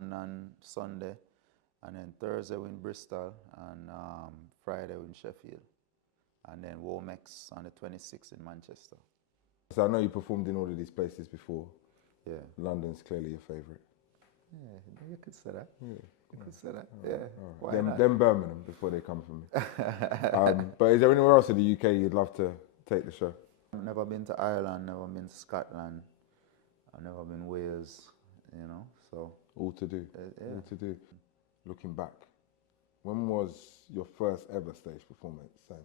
on Sunday, and then Thursday we're in Bristol, and Friday we're in Sheffield, and then Womex on the 26th in Manchester. So I know you performed in all of these places before. Yeah. London's clearly your favourite. Yeah, you could say that. Yeah. You could say that. Yeah. Why Them, not? them Birmingham before they come for me. But is there anywhere else in the UK you'd love to take the show? I've never been to Ireland, never been to Scotland, I've never been Wales, you know, so. All to do. Yeah. All to do. Looking back, when was your first ever stage performance? And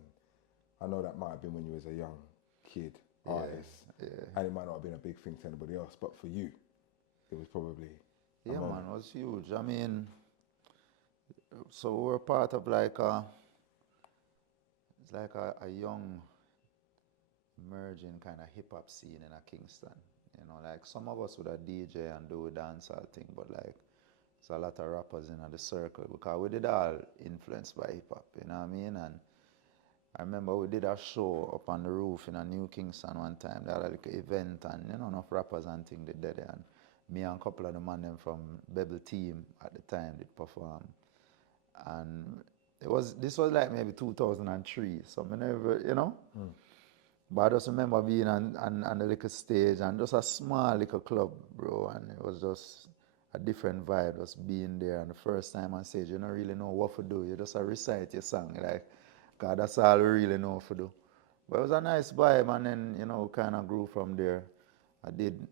I know that might have been when you was a young kid, artist, and it might not have been a big thing to anybody else, but for you, it was probably yeah, man, it was huge. I mean, so we were part of like it's like a young emerging kind of hip hop scene in a Kingston. You know, like some of us would have DJ and do a dancehall thing, but like there's a lot of rappers in the circle because we did all influenced by hip hop, you know what I mean? And I remember we did a show up on the roof in a New Kingston one time. They had a little event and you know enough rappers and things did there, and me and a couple of the man them from Bebel team at the time did perform. And this was like maybe 2003, so I never, you know. But I just remember being on the little stage and just a small little club, bro, and it was just a different vibe, just being there. And the first time on stage, you don't really know what to do. You just recite your song, like, God, that's all we really know to do. But it was a nice vibe, and then, you know, kind of grew from there. I did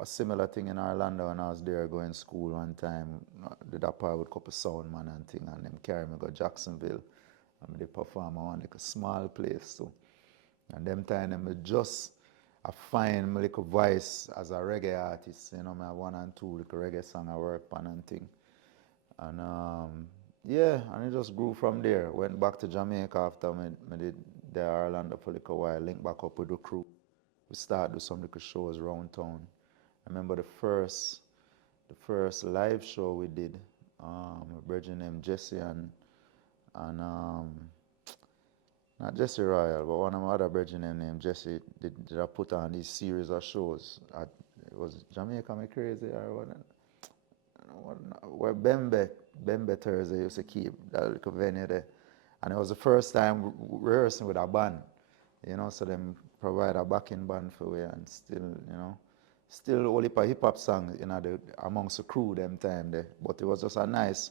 a similar thing in Orlando when I was there going to school one time. I did a part with a couple sound man and thing, and them carry me go Jacksonville. And they perform at one like a small place, so. And them time, I find my little voice as a reggae artist. You know, I have one and two little reggae song I work on and thing. And yeah, and it just grew from there. Went back to Jamaica after I did the Orlando for a little while, linked back up with the crew. We started do some little shows around town. I remember the first live show we did, a virgin named Jesse and not Jesse Royal, but one of my other brethren named Jesse did I put on this series of shows. It was Jamaica Me Crazy or what, where Bembe Thursday used to keep that little venue there. And it was the first time rehearsing with a band, you know, so them provide a backing band for we and still only a hip hop song, you know, amongst the crew them time there. But it was just a nice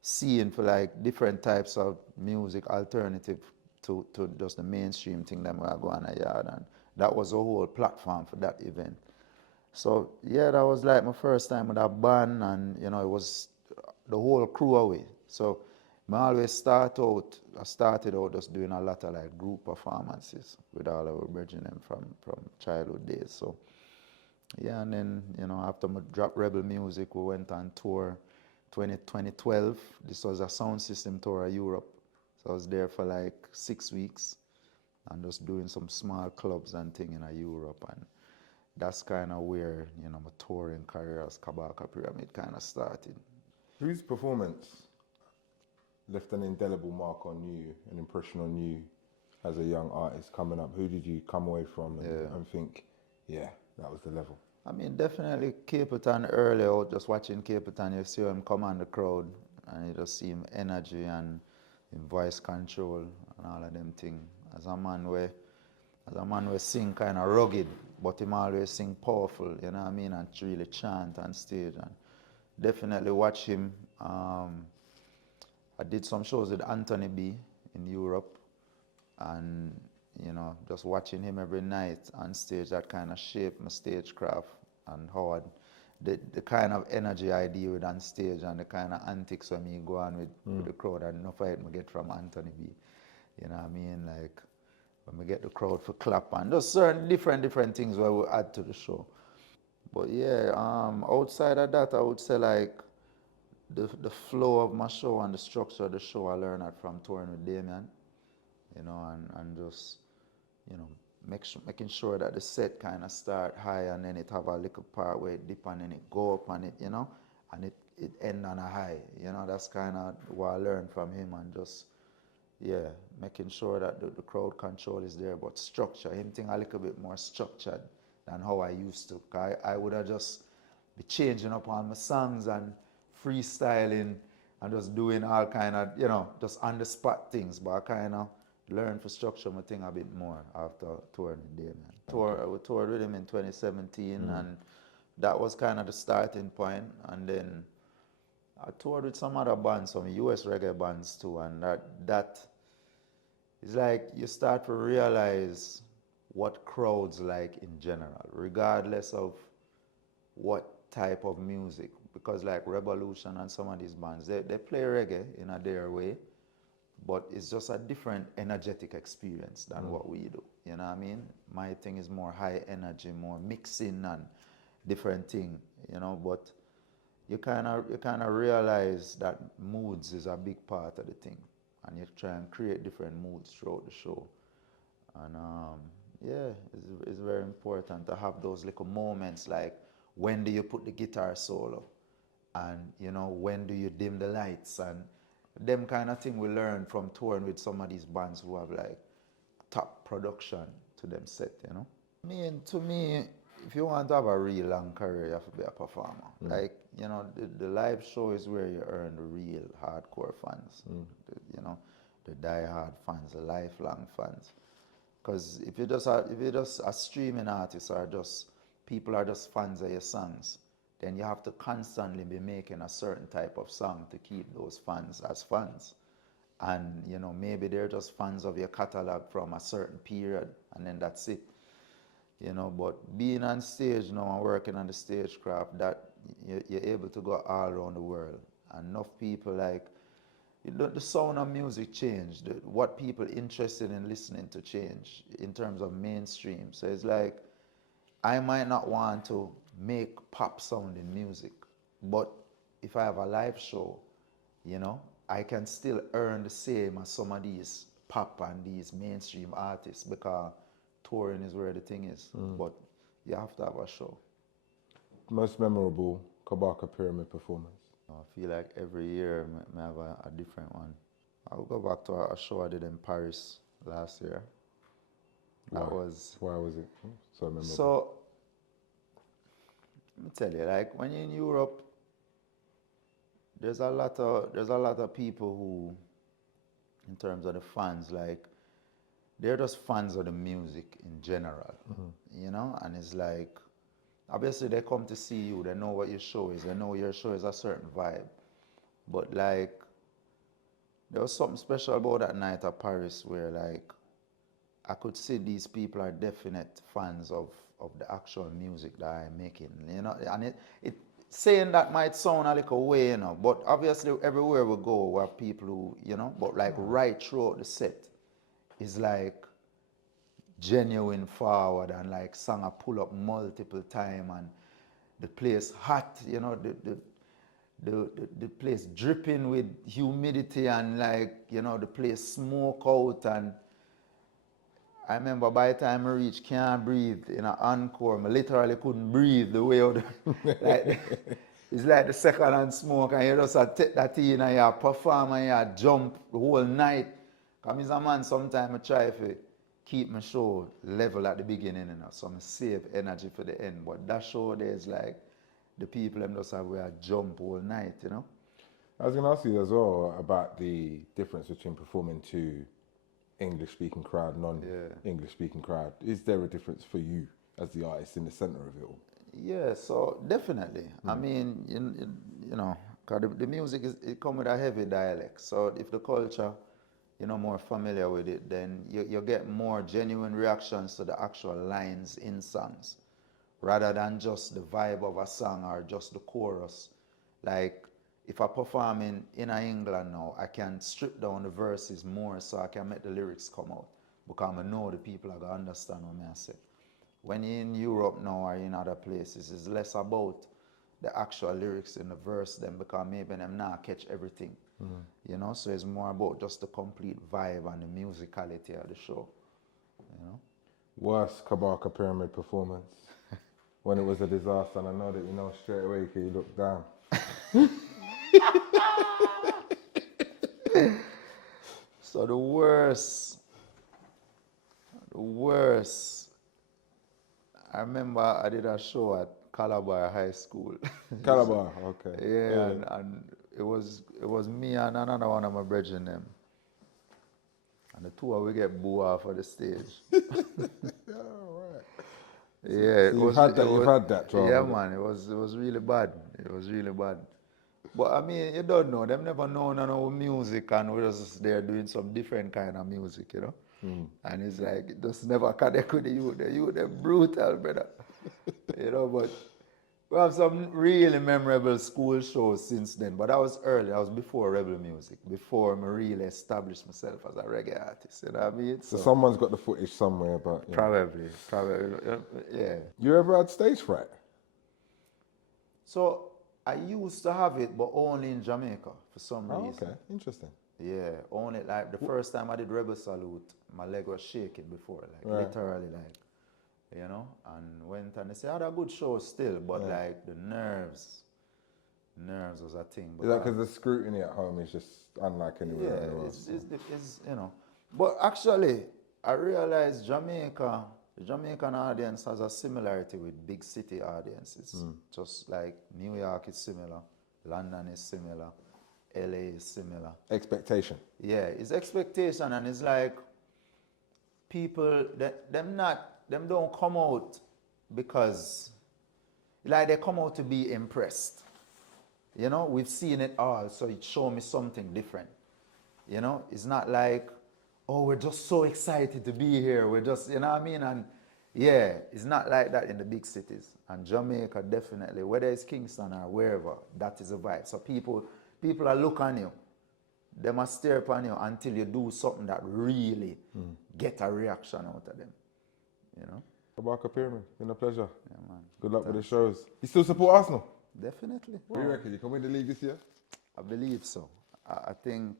scene for like different types of music, alternative to just the mainstream thing that we are going on a yard, and that was a whole platform for that event. So yeah, that was like my first time with a band, and you know it was the whole crew away. So I started out just doing a lot of like group performances with all our brethren from childhood days. So yeah, and then you know after I dropped Rebel Music, we went on tour 2012. This was a sound system tour of Europe. So I was there for like 6 weeks and just doing some small clubs and thing in Europe, and that's kind of where, you know, my touring career as Kabaka Pyramid kind of started. Whose performance left an indelible mark on you, an impression on you as a young artist coming up? Who did you come away from and think, yeah, that was the level? I mean, definitely Capleton earlier, just watching Capleton, you see him come on the crowd and you just see him energy and him voice control and all of them things. As a man we sing kind of rugged, but him always sing powerful, you know what I mean, and really chant on stage. And definitely watch him. I did some shows with Anthony B in Europe, and you know, just watching him every night on stage, that kind of shaped my stagecraft and how the kind of energy I deal with on stage and the kind of antics when me go on with the crowd, and enough of it I get from Anthony B. You know what I mean? Like when we get the crowd for clap and just certain different things where we add to the show. But yeah, outside of that, I would say like the flow of my show and the structure of the show I learned that from touring with Damien, you know, and just, you know, making sure that the set kind of start high and then it have a little part where it dip and then it go up on it, you know, and it end on a high, you know. That's kind of what I learned from him, and just, yeah, making sure that the crowd control is there, but structure, him think a little bit more structured than how I used to. I would have just be changing up on my songs and freestyling and just doing all kind of, just on the spot things. But I kind of learned to structure my thing a bit more after touring with Damien. We toured with him in 2017, and that was kind of the starting point. And then I toured with some other bands, some US reggae bands too, and that is like you start to realize what crowds like in general, regardless of what type of music. Because like Revolution and some of these bands, they play reggae in their way, but it's just a different energetic experience than what we do. You know what I mean? My thing is more high energy, more mixing and different thing, but you kind of realize that moods is a big part of the thing, and you try and create different moods throughout the show. And it's very important to have those little moments, like when do you put the guitar solo, and when do you dim the lights, and them kind of thing we learn from touring with some of these bands who have like top production to them set. To me, if you want to have a real long career, you have to be a performer. Like, the live show is where you earn the real hardcore fans, the die-hard fans, the lifelong fans. Because if you're just a streaming artist, or just people are just fans of your songs, then you have to constantly be making a certain type of song to keep those fans as fans. And maybe they're just fans of your catalog from a certain period, and then that's it. But being on stage now and working on the stagecraft, that you're able to go all around the world. And enough people, like, the sound of music changed. What people interested in listening to change in terms of mainstream. So it's like, I might not want to make pop sounding music, but if I have a live show, I can still earn the same as some of these pop and these mainstream artists, because touring is where the thing is. But you have to have a show. Most memorable Kabaka Pyramid performance? I feel like every year I have a different one. I'll go back to a show I did in Paris last year. Why was it so memorable? So, let me tell you, like, when you're in Europe, there's a lot of people who, in terms of the fans, like, they're just fans of the music in general, and it's like, obviously they come to see you, they know what your show is, they know your show is a certain vibe, but like, there was something special about that night at Paris where, like, I could see these people are definite fans of the actual music that I'm making, and it saying that might sound a little way, but obviously everywhere we go, we have people who, but like right throughout the set, is like genuine forward, and like song I pull up multiple time, and the place hot, the place dripping with humidity, and like, the place smoke out. And I remember by the time I reached Can't Breathe in an encore, I literally couldn't breathe the way out. Like, it's like the second hand smoke, and you just take that in and you perform and you jump the whole night. Because I'm a man, sometimes I try to keep my show level at the beginning, so I save energy for the end. But that show there is like, the people them just have where jump all night, I was going to ask you as well about the difference between performing to English-speaking crowd, non-English-speaking crowd. Is there a difference for you as the artist in the center of it all? Yeah, so definitely. I mean, because the music it comes with a heavy dialect. So if the culture, more familiar with it, then you get more genuine reactions to the actual lines in songs, rather than just the vibe of a song or just the chorus. Like, if I perform in England now, I can strip down the verses more so I can make the lyrics come out, because I know the people are going to understand what I say. When you're in Europe now or in other places, it's less about the actual lyrics in the verse then, because maybe them not catch everything. So it's more about just the complete vibe and the musicality of the show. Worst Kabaka Pyramid performance? When it was a disaster, and I know that you know straight away because you look down. So the worst, I remember I did a show at Calabar High School. Calabar, okay. Yeah, and it was me and another one of my brethren them. And the two of we get boo off of the stage. All right. Yeah, so you've had that drama. Yeah, man, it was really bad. It was really bad. But I mean, you don't know. Them never know none of music, and we're just there doing some different kind of music, you know. And it's like it just never connect with the youth. The youth, they're brutal, brother. You know, but we have some really memorable school shows since then. But that was early. That was before Rebel Music, before I really established myself as a reggae artist. You know what I mean? So someone's got the footage somewhere, but probably, yeah. You ever had stage fright? So I used to have it, but only in Jamaica for some reason. Okay, interesting. Yeah, only like the first time I did Rebel Salute, my leg was shaking before, like literally, like, you know, and went and they said, I had a good show still, but like the nerves was a thing. But is that because the scrutiny at home is just unlike anywhere else? It's, you know. But actually, I realized the Jamaican audience has a similarity with big city audiences. Just like New York is similar, London is similar, LA is similar. Expectation. Yeah, it's expectation, and it's like people them don't come out because like they come out to be impressed. You know, we've seen it all, so it showed me something different. You know, it's not like, oh, we're just so excited to be here. We're just, you know what I mean? And yeah, it's not like that in the big cities. And Jamaica, definitely, whether it's Kingston or wherever, that is a vibe. So people are looking on you. They must stare upon you until you do something that really get a reaction out of them. You know? Kabaka Pyramid, been a pleasure. Yeah, man. Good luck with the shows. You still support Arsenal? Definitely. What do you reckon? You can win the league this year? I believe so. I think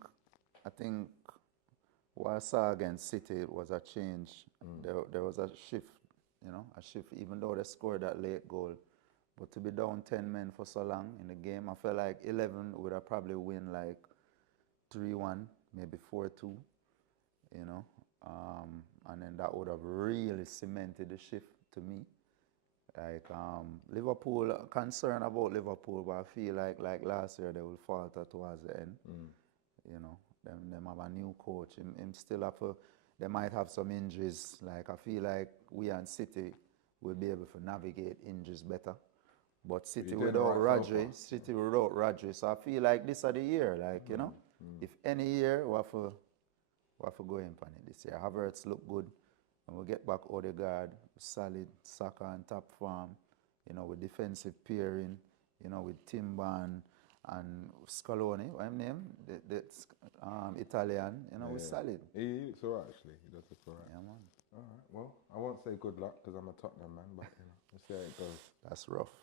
what I saw against City, it was a change. There was a shift, you know, even though they scored that late goal. But to be down 10 men for so long in the game, I felt like 11 would have probably win like 3-1, maybe 4-2, you know. And then that would have really cemented the shift to me. Like Liverpool, concerned about Liverpool, but I feel like last year they will falter towards the end. You know, them have a new coach. Him still have they might have some injuries. Like I feel like we and City will be able to navigate injuries better. But City without Rodri, so I feel like this is the year. Like you know, if any year we have to go in on it this year. Havertz look good. And we get back Odegaard, solid, Saka on top form, you know, with defensive pairing, you know, with Timber and Scaloni, what's his name? The Italian, you know, we're solid. He looks all right, actually. He does look all right. Yeah, man. All right, well, I won't say good luck because I'm a Tottenham man, but, you know, we'll see how it goes. That's rough.